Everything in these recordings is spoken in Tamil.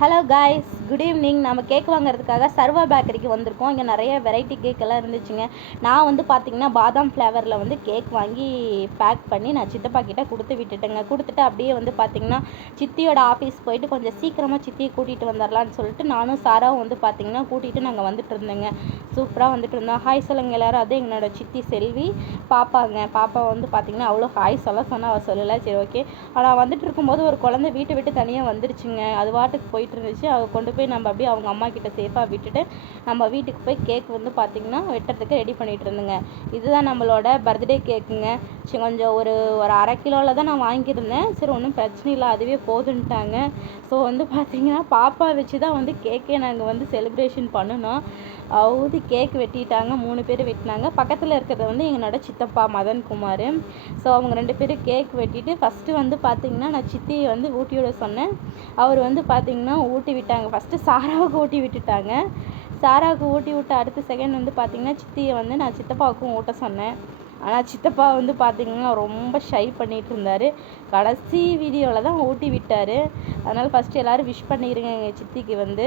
Hello guys, good evening. நம்ம கேக் வாங்குறதுக்காக சர்வா பேக்கரிக்கு வந்திருக்கோம். இங்கே நிறைய வெரைட்டி கேக்கெல்லாம் இருந்துச்சுங்க. நான் வந்து பார்த்திங்கன்னா பாதாம் ஃப்ளேவரில் வந்து கேக் வாங்கி பேக் பண்ணி நான் சித்தப்பா கிட்டே கொடுத்து விட்டுட்டேங்க. கொடுத்துட்டு அப்படியே வந்து பார்த்திங்கன்னா சித்தியோட ஆஃபீஸ் போயிட்டு கொஞ்சம் சீக்கிரமாக சித்தியை கூட்டிகிட்டு வந்துடலான்னு சொல்லிட்டு நானும் சாராவும் வந்து பார்த்திங்கன்னா கூட்டிகிட்டு நாங்கள் வந்துட்டு இருந்தேங்க. சூப்பராக வந்துட்டு இருந்தோம். ஹாய் சொல்லுங்கள் எல்லோரும். அது என்னோட சித்தி செல்வி பாப்பாங்க. பாப்பா வந்து பார்த்திங்கன்னா அவ்வளோ ஹாய் சொன்னால் அவள் சொல்லலை. சரி, ஓகே. ஆனால் வந்துட்டு இருக்கும்போது ஒரு குழந்தை வீட்டை விட்டு தனியாக வந்துருச்சுங்க. அது வாட்டுக்கு போயிட்டு இருந்துச்சு. அவ கொண்டு போய் நம்ம அப்படியே அவங்க அம்மா கிட்ட சேஃபாக விட்டுட்டு நம்ம வீட்டுக்கு போய் கேக் வந்து பார்த்திங்கன்னா வெட்டுறதுக்கு ரெடி பண்ணிகிட்டு இருந்தேங்க. இதுதான் நம்மளோட பர்த்டே கேக்குங்க. கொஞ்சம் ஒரு அரை கிலோவில் தான் நான் வாங்கியிருந்தேன். சரி, ஒன்றும் பிரச்சனை இல்லை, அதுவே போதுன்ட்டாங்க. ஸோ வந்து பார்த்திங்கன்னா பாப்பா வச்சு தான் வந்து கேக்கே நாங்கள் வந்து செலிப்ரேஷன் பண்ணினோம். ஊதி கேக் வெட்டிட்டாங்க. 3 பேர் வெட்டினாங்க. பக்கத்தில் இருக்கிறது வந்து எங்களோட சித்தப்பா மதன்குமார். ஸோ அவங்க 2 பேரும் கேக் வெட்டிட்டு ஃபஸ்ட்டு வந்து பார்த்திங்கன்னா நான் சித்தியை வந்து ஊட்டி விட சொன்னேன். அவர் வந்து பார்த்திங்கன்னா ஊட்டி விட்டாங்க. ஃபஸ்ட்டு சாராவுக்கு ஊட்டி விட்டுட்டாங்க. சாராவுக்கு ஊட்டி விட்ட அடுத்த செகண்ட் வந்து பார்த்திங்கன்னா சித்தியை வந்து நான் சித்தப்பாவுக்கும் ஊட்ட சொன்னேன். ஆனால் சித்தப்பா வந்து பார்த்திங்கன்னா ரொம்ப ஷை பண்ணிகிட்டு இருந்தார். கடைசி வீடியோவில் தான் ஊட்டி விட்டார். அதனால் ஃபஸ்ட்டு எல்லோரும் விஷ் பண்ணிடுங்க எங்கள் சித்திக்கு வந்து.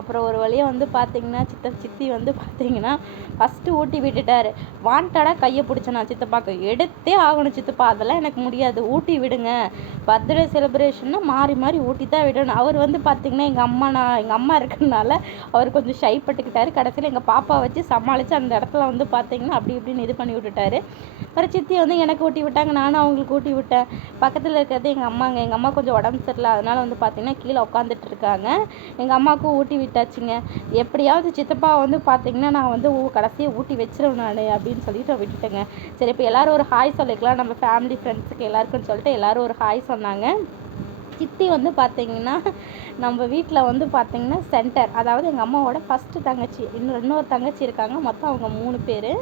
அப்புறம் ஒரு வழியாக வந்து பார்த்திங்கன்னா சித்தி வந்து பார்த்திங்கன்னா ஃபஸ்ட்டு ஊட்டி விட்டுட்டார். வாண்டடாக கையை பிடிச்சேன் நான் சித்தப்பாக்கு. எடுத்தே ஆகணும் சித்தப்பா, அதெல்லாம் எனக்கு முடியாது, ஊட்டி விடுங்க, பர்த்டே செலிப்ரேஷன்னா மாறி மாறி ஊட்டி தான் விடணும். அவர் வந்து பார்த்திங்கன்னா எங்கள் அம்மா இருக்கிறதுனால அவர் கொஞ்சம் ஷை பட்டுக்கிட்டார். கடைசியில் எங்கள் பாப்பா வச்சு சமாளித்து அந்த இடத்துல வந்து பார்த்திங்கன்னா அப்படி இப்படின்னு இது பண்ணி விட்டுட்டாரு. அப்புறம் சித்தி வந்து எனக்கு ஊட்டி விட்டாங்க, நானும் அவங்களுக்கு ஊட்டி விட்டேன். பக்கத்தில் இருக்கிறது எங்கள் அம்மாங்க. எங்கள் அம்மா கொஞ்சம் உடம்பு சரியில்லை, அதனால் வந்து பார்த்திங்கன்னா கீழே உட்காந்துட்டு இருக்காங்க. எங்கள் அம்மாவுக்கும் ஊட்டி விட்டாச்சுங்க. எப்படியாவது சித்தப்பா வந்து பார்த்திங்கன்னா நான் வந்து கடைசியை ஊட்டி வச்சிருவேன் நான் அப்படின்னு சொல்லிட்டு விட்டுட்டேங்க. சரி, இப்போ எல்லோரும் ஒரு ஹாய் சொல்லிக்கலாம் நம்ம ஃபேமிலி ஃப்ரெண்ட்ஸுக்கு எல்லாருக்குன்னு சொல்லிட்டு எல்லோரும் ஒரு ஹாய் சொன்னாங்க. சித்தி வந்து பார்த்திங்கன்னா நம்ம வீட்டில் வந்து பார்த்திங்கன்னா சென்டர், அதாவது எங்கள் அம்மாவோட ஃபஸ்ட்டு தங்கச்சி, இன்னொரு தங்கச்சி இருக்காங்க. மொத்தம் அவங்க 3 பேர்.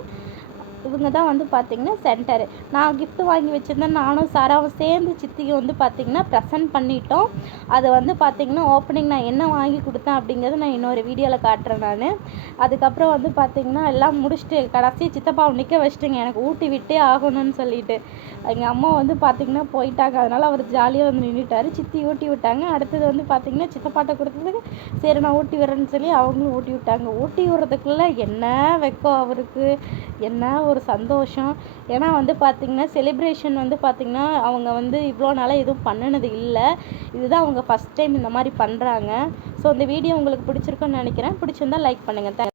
இவங்க தான் வந்து பார்த்திங்கன்னா சென்டரு. நான் கிஃப்ட் வாங்கி வச்சுருந்தேன். நானும் சாராவும் சேர்ந்து சித்திக்கு வந்து பார்த்திங்கன்னா ப்ரெசென்ட் பண்ணிட்டோம். அதை வந்து பார்த்திங்கன்னா ஓப்பனிங் நான் என்ன வாங்கி கொடுத்தேன் அப்படிங்கிறது நான் இன்னொரு வீடியோவில் காட்டுறேன் நான். அதுக்கப்புறம் வந்து பார்த்திங்கன்னா எல்லாம் முடிச்சுட்டு கடைசி சித்தப்பாவை நிற்க வச்சுட்டுங்க, எனக்கு ஊட்டி விட்டே ஆகணும்னு சொல்லிட்டு. எங்கள் அம்மா வந்து பார்த்திங்கன்னா போயிட்டாங்க. அதனால் அவர் ஜாலியாக வந்து நின்றுட்டார். சித்தி ஊட்டி விட்டாங்க. அடுத்தது வந்து பார்த்திங்கன்னா சித்தப்பாட்ட கொடுத்ததுக்கு சரி நான் ஊட்டி விடுறேன்னு சொல்லி அவங்களும் ஊட்டி விட்டாங்க. ஊட்டி விடுறதுக்குள்ளே என்ன வெக்கம் அவருக்கு, என்ன ஒரு சந்தோஷம். ஏன்னா வந்து பார்த்திங்கன்னா செலிப்ரேஷன் வந்து பார்த்திங்கன்னா அவங்க வந்து இவ்வளோ நாளாக எதுவும் பண்ணினது இல்லை. இதுதான் அவங்க ஃபஸ்ட் டைம் இந்த மாதிரி பண்ணுறாங்க. ஸோ இந்த வீடியோ உங்களுக்கு பிடிச்சிருக்குன்னு நினைக்கிறேன். பிடிச்சிருந்தா லைக் பண்ணுங்கள்.